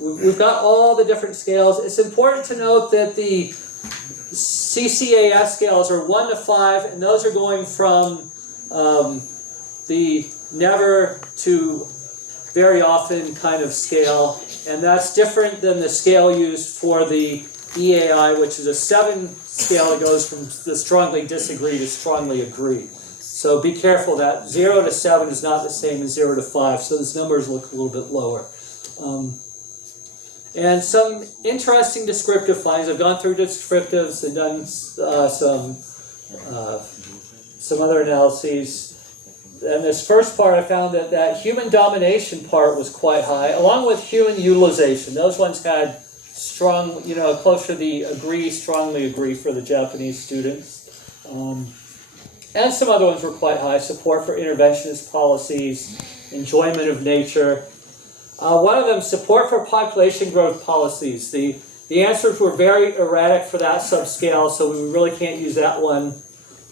we've got all the different scales. It's important to note that the CCAS scales are 1 to 5, and those are going from the never to very often kind of scale, and that's different than the scale used for the EAI, which is a 7 scale that goes from the strongly disagree to strongly agree. So be careful that 0 to 7 is not the same as 0 to 5, so those numbers look a little bit lower. And some interesting descriptive findings. I've gone through descriptives and done some other analyses. And this first part, I found that that human domination part was quite high, along with human utilization. Those ones had strong, closer to the agree, strongly agree for the Japanese students. And some other ones were quite high. Support for interventionist policies, enjoyment of nature. One of them, support for population growth policies. The answers were very erratic for that subscale, so we really can't use that one.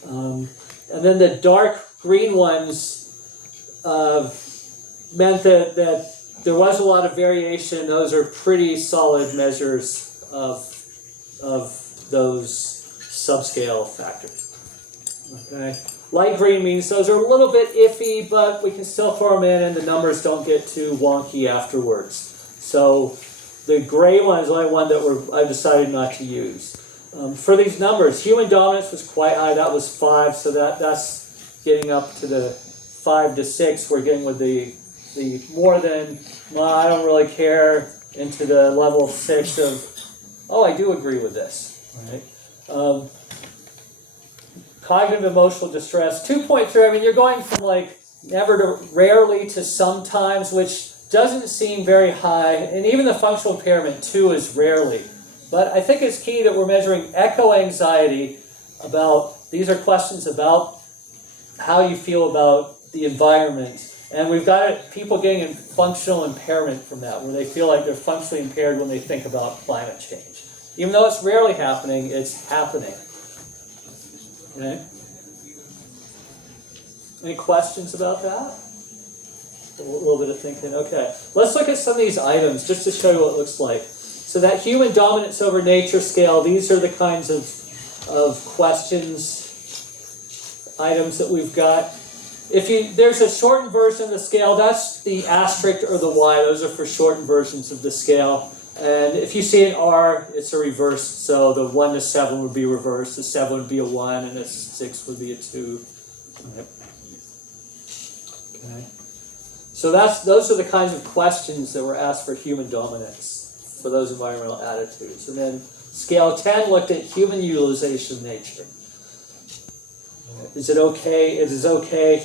And then the dark green ones meant that there was a lot of variation. Those are pretty solid measures of those subscale factors. Okay. Light green means those are a little bit iffy, but we can still throw them in and the numbers don't get too wonky afterwards. So the gray one is the only one that I decided not to use. For these numbers, human dominance was quite high. That was 5, so that's getting up to the 5 to 6. We're getting with the more than, well, I don't really care, into the level 6 of, oh, I do agree with this. Right? Cognitive emotional distress, 2.3. I mean, you're going from like never to rarely to sometimes, which doesn't seem very high. And even the functional impairment, 2 is rarely. But I think it's key that we're measuring echo anxiety about, these are questions about how you feel about the environment. And we've got people getting a functional impairment from that, where they feel like they're functionally impaired when they think about climate change. Even though it's rarely happening, it's happening. Okay. Any questions about that? A little bit of thinking. Okay. Let's look at some of these items just to show you what it looks like. So that human dominance over nature scale, these are the kinds of questions, items that we've got. There's a shortened version of the scale, that's the asterisk or the Y. Those are for shortened versions of the scale. And if you see an R, it's a reverse. So the 1 to 7 would be reversed. The 7 would be a 1, and the 6 would be a 2. Okay. So those are the kinds of questions that were asked for human dominance, for those environmental attitudes. And then scale 10 looked at human utilization of nature. Is it okay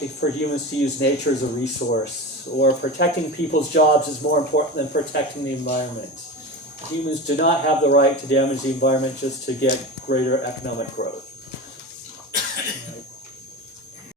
for humans to use nature as a resource? Or protecting people's jobs is more important than protecting the environment? Humans do not have the right to damage the environment just to get greater economic growth.